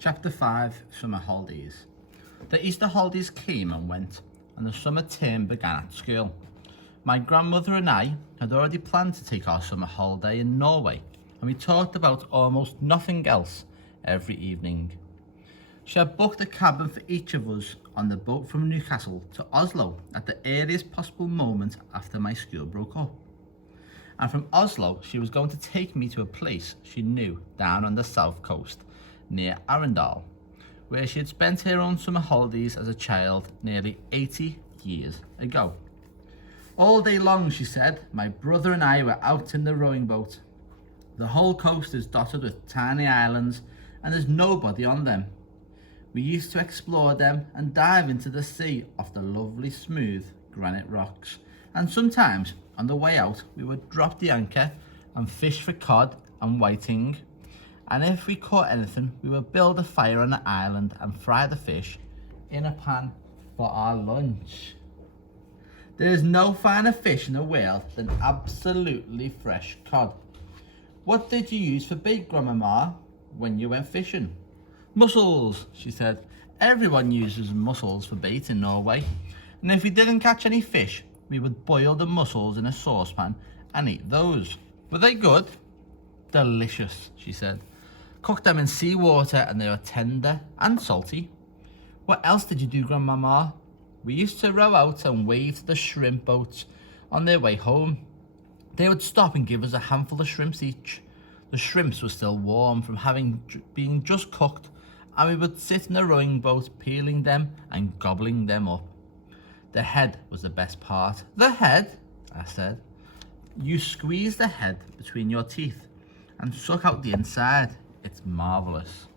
Chapter 5, Summer Holidays. The Easter holidays came and went, and the summer term began at school. My grandmother and I had already planned to take our summer holiday in Norway, and we talked about almost nothing else every evening. She had booked a cabin for each of us on the boat from Newcastle to Oslo at the earliest possible moment after my school broke up. And from Oslo, she was going to take me to a place she knew down on the south coast, near Dahl, where she had spent her own summer holidays as a child nearly 80 years ago. All day long, she said, my brother and I were out in the rowing boat. The whole coast is dotted with tiny islands and there's nobody on them. We used to explore them and dive into the sea off the lovely smooth granite rocks. And sometimes on the way out, we would drop the anchor and fish for cod and whiting. And if we caught anything, we would build a fire on the island and fry the fish in a pan for our lunch. There is no finer fish in the world than absolutely fresh cod. What did you use for bait, Grandmama, when you went fishing? Mussels, she said. Everyone uses mussels for bait in Norway. And if we didn't catch any fish, we would boil the mussels in a saucepan and eat those. Were they good? Delicious, she said. Cooked them in seawater and they were tender and salty. What else did you do, Grandmama? We used to row out and wave to the shrimp boats on their way home. They would stop and give us a handful of shrimps each. The shrimps were still warm from having been just cooked, and we would sit in the rowing boat peeling them and gobbling them up. The head was the best part. The head? I said. You squeeze the head between your teeth and suck out the inside. It's marvellous.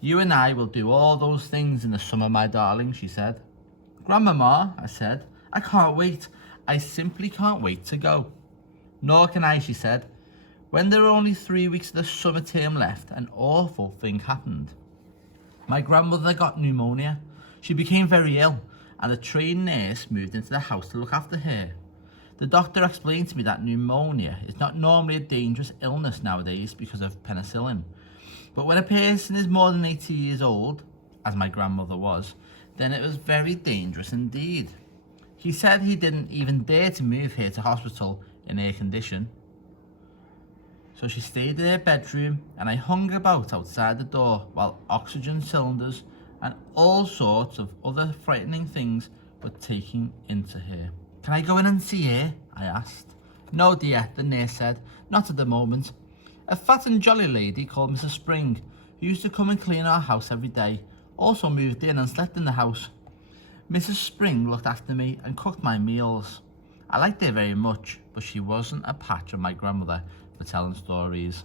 You and I will do all those things in the summer, my darling, she said. Grandmama, I said, I can't wait. I simply can't wait to go. Nor can I, she said. When there were only 3 weeks of the summer term left, an awful thing happened. My grandmother got pneumonia. She became very ill, and a trained nurse moved into the house to look after her. The doctor explained to me that pneumonia is not normally a dangerous illness nowadays because of penicillin. But when a person is more than 80 years old, as my grandmother was, then it was very dangerous indeed. He said he didn't even dare to move her to hospital in her condition. So she stayed in her bedroom and I hung about outside the door while oxygen cylinders and all sorts of other frightening things were taken into her. Can I go in and see her? I asked. No, dear, the nurse said. Not at the moment. A fat and jolly lady called Mrs. Spring, who used to come and clean our house every day, also moved in and slept in the house. Mrs. Spring looked after me and cooked my meals. I liked her very much, but she wasn't a patch on my grandmother for telling stories.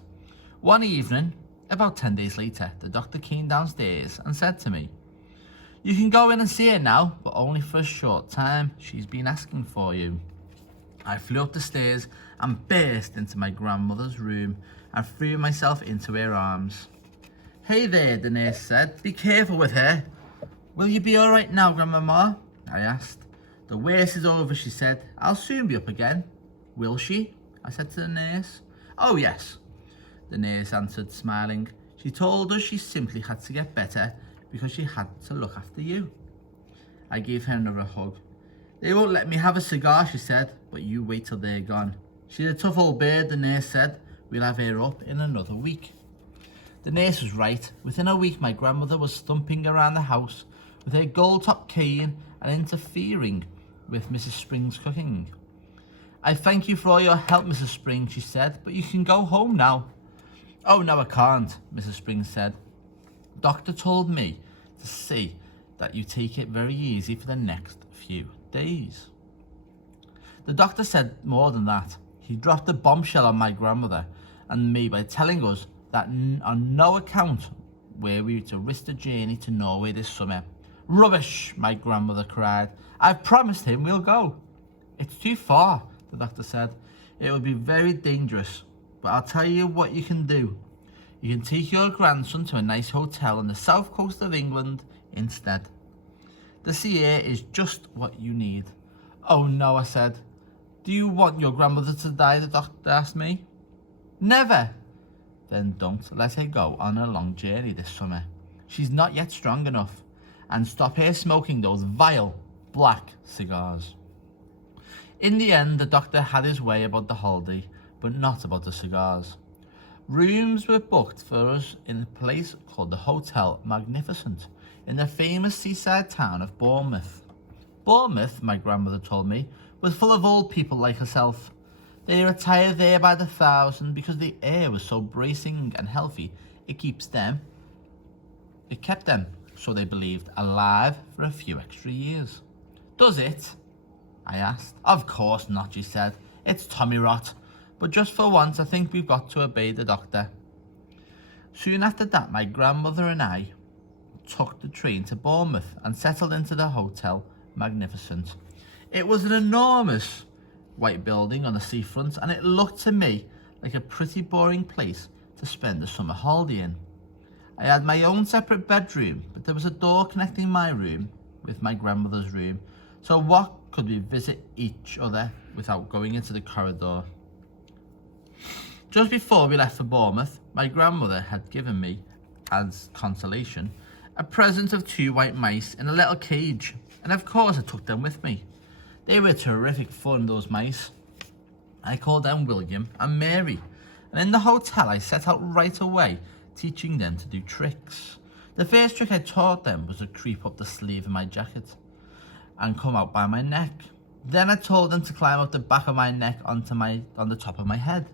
One evening, about 10 days later, the doctor came downstairs and said to me, You can go in and see her now, but only for a short time. She's been asking for you. I flew up the stairs and burst into my grandmother's room and threw myself into her arms. Hey there, the nurse said. Be careful with her. Will you be all right now, Grandmama? I asked. The worst is over, she said. I'll soon be up again. Will she? I said to the nurse. Oh, yes, the nurse answered, smiling. She told us she simply had to get better because she had to look after you. I gave her another hug. They won't let me have a cigar, she said, but you wait till they're gone. She's a tough old bird, the nurse said. We'll have her up in another week. The nurse was right. Within a week, my grandmother was thumping around the house with her gold-topped cane and interfering with Mrs. Spring's cooking. I thank you for all your help, Mrs. Spring, she said, but you can go home now. Oh, no, I can't, Mrs. Spring said. Doctor told me to see that you take it very easy for the next few days. The doctor said more than that. He dropped a bombshell on my grandmother and me by telling us that on no account were we to risk the journey to Norway this summer. Rubbish, my grandmother cried. I've promised him we'll go. It's too far, the doctor said. It will be very dangerous, but I'll tell you what you can do. You can take your grandson to a nice hotel on the south coast of England instead. The sea air is just what you need. Oh no, I said. Do you want your grandmother to die, the doctor asked me. Never. Then don't let her go on a long journey this summer. she's not yet strong enough, and stop her smoking those vile black cigars. In the end, the doctor had his way about the holiday, but not about the cigars. Rooms were booked for us in a place called the Hotel Magnificent in the famous seaside town of Bournemouth. Bournemouth, my grandmother told me, was full of old people like herself. They retired there by the thousand because the air was so bracing and healthy. It kept them, so they believed, alive for a few extra years. Does it? I asked. Of course not, she said. It's tommy rot. But just for once, I think we've got to obey the doctor. Soon after that, my grandmother and I took the train to Bournemouth and settled into the Hotel Magnificent. It was an enormous white building on the seafront, and it looked to me like a pretty boring place to spend a summer holiday in. I had my own separate bedroom, but there was a door connecting my room with my grandmother's room, so what could we visit each other without going into the corridor? Just before we left for Bournemouth, my grandmother had given me, as consolation, a present of 2 white mice in a little cage, and of course I took them with me. They were terrific fun, those mice. I called them William and Mary, and in the hotel I set out right away, teaching them to do tricks. The first trick I taught them was to creep up the sleeve of my jacket and come out by my neck. Then I told them to climb up the back of my neck on the top of my head.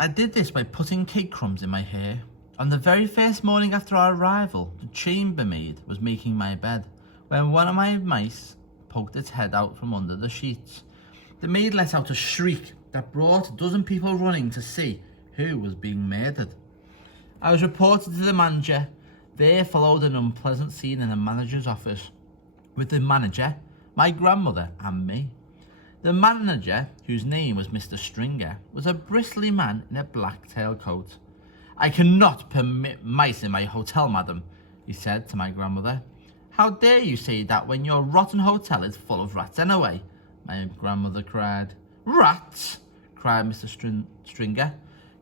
I did this by putting cake crumbs in my hair. On the very first morning after our arrival, the chambermaid was making my bed when one of my mice poked its head out from under the sheets. The maid let out a shriek that brought a dozen people running to see who was being murdered. I was reported to the manager. There followed an unpleasant scene in the manager's office, with the manager, my grandmother, and me. The manager, whose name was Mr. Stringer, was a bristly man in a black tailcoat. "I cannot permit mice in my hotel, madam," he said to my grandmother. "How dare you say that when your rotten hotel is full of rats anyway?" my grandmother cried. "Rats?" cried Mr. Stringer,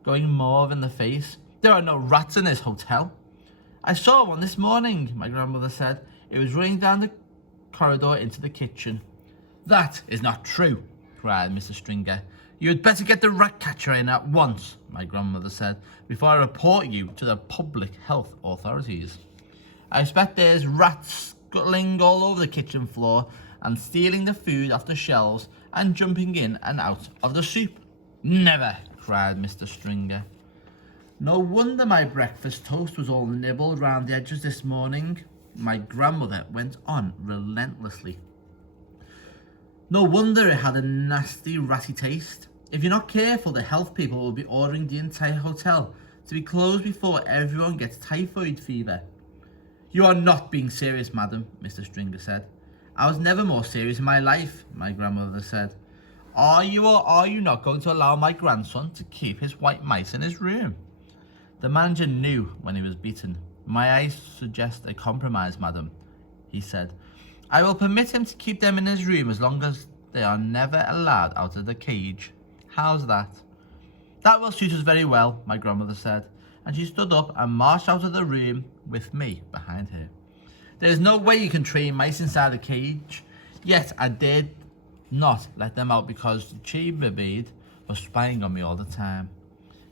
going mauve in the face. "There are no rats in this hotel." "I saw one this morning," my grandmother said. "It was running down the corridor into the kitchen." "That is not true," cried Mr. Stringer. "You had better get the rat catcher in at once," my grandmother said, "before I report you to the public health authorities. I expect there's rats scuttling all over the kitchen floor and stealing the food off the shelves and jumping in and out of the soup." "Never," cried Mr. Stringer. "No wonder my breakfast toast was all nibbled round the edges this morning," my grandmother went on relentlessly. "No wonder it had a nasty ratty taste. If you're not careful, the health people will be ordering the entire hotel to be closed before everyone gets typhoid fever." "You are not being serious, madam," Mr. Stringer said. "I was never more serious in my life," my grandmother said. "Are you or are you not going to allow my grandson to keep his white mice in his room?" The manager knew when he was beaten. "May I suggest a compromise, madam?" he said. "I will permit him to keep them in his room as long as they are never allowed out of the cage. How's that?" "That will suit us very well," my grandmother said, and she stood up and marched out of the room with me behind her. "There is no way you can train mice inside a cage." Yet I dared not let them out because the chambermaid was spying on me all the time.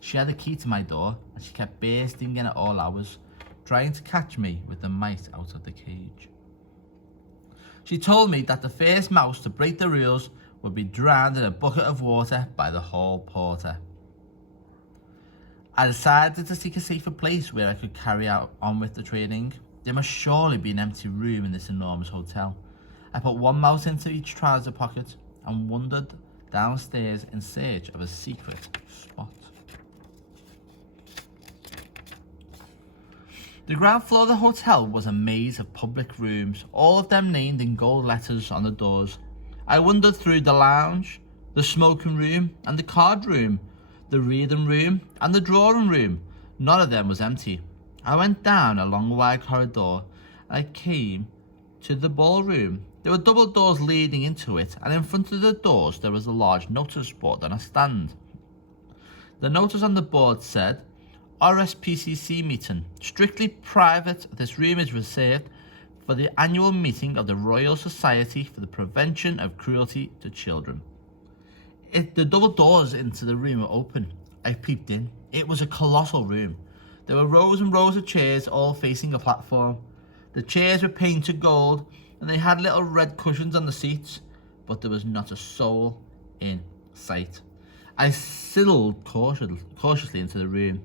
She had a key to my door and she kept bursting in at all hours, trying to catch me with the mice out of the cage. She told me that the first mouse to break the rules would be drowned in a bucket of water by the hall porter. I decided to seek a safer place where I could carry on with the training. There must surely be an empty room in this enormous hotel. I put one mouse into each trouser pocket and wandered downstairs in search of a secret spot. The ground floor of the hotel was a maze of public rooms, all of them named in gold letters on the doors. I wandered through the lounge, the smoking room and the card room, the reading room and the drawing room. None of them was empty. I went down a long wide corridor and I came to the ballroom. There were double doors leading into it, and in front of the doors there was a large notice board on a stand. The notice on the board said, RSPCC meeting. Strictly private, this room is reserved for the annual meeting of the Royal Society for the Prevention of Cruelty to Children. The double doors into the room were open. I peeped in. It was a colossal room. There were rows and rows of chairs, all facing a platform. The chairs were painted gold, and they had little red cushions on the seats, but there was not a soul in sight. I sidled cautiously into the room.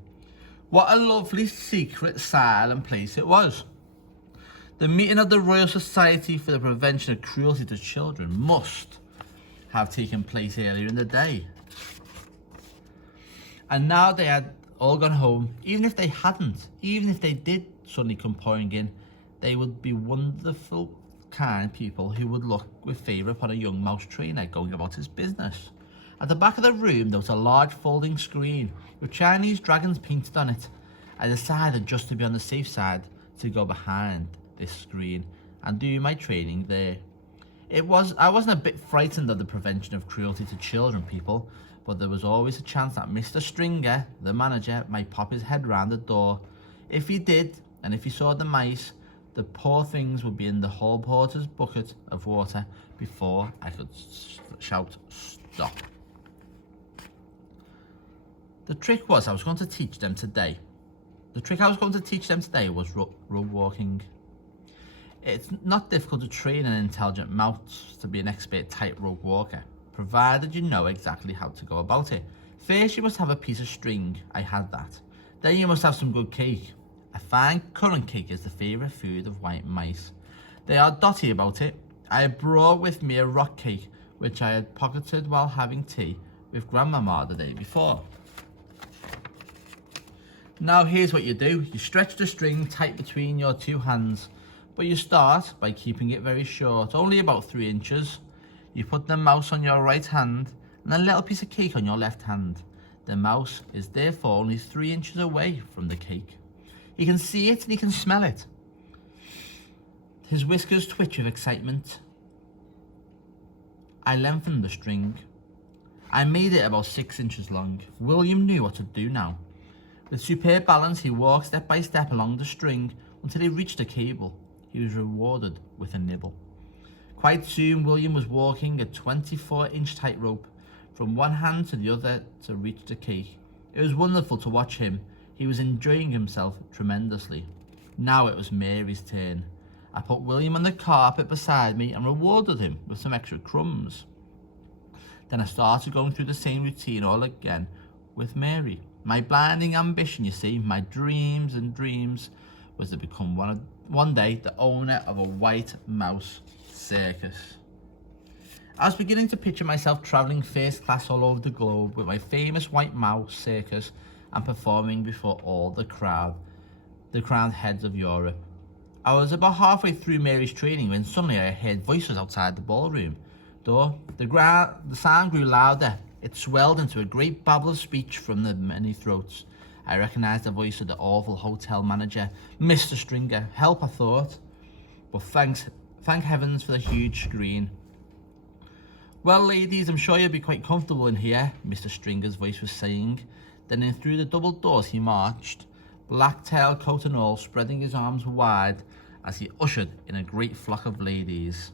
What a lovely, secret, silent place it was. The meeting of the Royal Society for the Prevention of Cruelty to Children must have taken place earlier in the day. And now they had all gone home. Even if they hadn't, even if they did suddenly come pouring in, they would be wonderful, kind people who would look with favour upon a young mouse trainer going about his business. At the back of the room there was a large folding screen with Chinese dragons painted on it. I decided, just to be on the safe side, to go behind this screen and do my training there. I wasn't a bit frightened of the prevention of cruelty to children people, but there was always a chance that Mr. Stringer, the manager, might pop his head round the door. If he did, and if he saw the mice, the poor things would be in the hall porter's bucket of water before I could shout stop. The trick I was going to teach them today was rope walking. It's not difficult to train an intelligent mouse to be an expert tightrope walker, provided you know exactly how to go about it. First, you must have a piece of string. I had that. Then you must have some good cake. A fine currant cake is the favourite food of white mice. They are dotty about it. I had brought with me a rock cake, which I had pocketed while having tea with Grandmama the day before. Now here's what you do. You stretch the string tight between your two hands, but you start by keeping it very short, only about 3 inches. You put the mouse on your right hand and a little piece of cake on your left hand. The mouse is therefore only 3 inches away from the cake. He can see it and he can smell it. His whiskers twitch with excitement. I lengthened the string. I made it about 6 inches long. William knew what to do now. With superb balance, he walked step by step along the string until he reached the cable. He was rewarded with a nibble. Quite soon, William was walking a 24-inch tightrope from one hand to the other to reach the cake. It was wonderful to watch him. He was enjoying himself tremendously. Now it was Mary's turn. I put William on the carpet beside me and rewarded him with some extra crumbs. Then I started going through the same routine all again with Mary. My blinding ambition, you see, my dreams, was to become one day the owner of a white mouse circus. I was beginning to picture myself travelling first class all over the globe with my famous white mouse circus and performing before all the crowned heads of Europe. I was about halfway through Mary's training when suddenly I heard voices outside the ballroom door. The sound grew louder. It swelled into a great babble of speech from the many throats. I recognised the voice of the awful hotel manager, Mr. Stringer. Help, I thought. But thank heavens for the huge screen. Well, ladies, I'm sure you'll be quite comfortable in here, Mr. Stringer's voice was saying. Then in through the double doors he marched, black tailcoat and all, spreading his arms wide as he ushered in a great flock of ladies.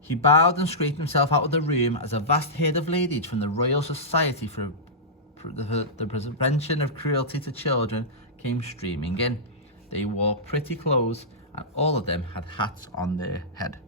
He bowed and scraped himself out of the room as a vast herd of ladies from the Royal Society for the Prevention of Cruelty to Children came streaming in. They wore pretty clothes and all of them had hats on their head.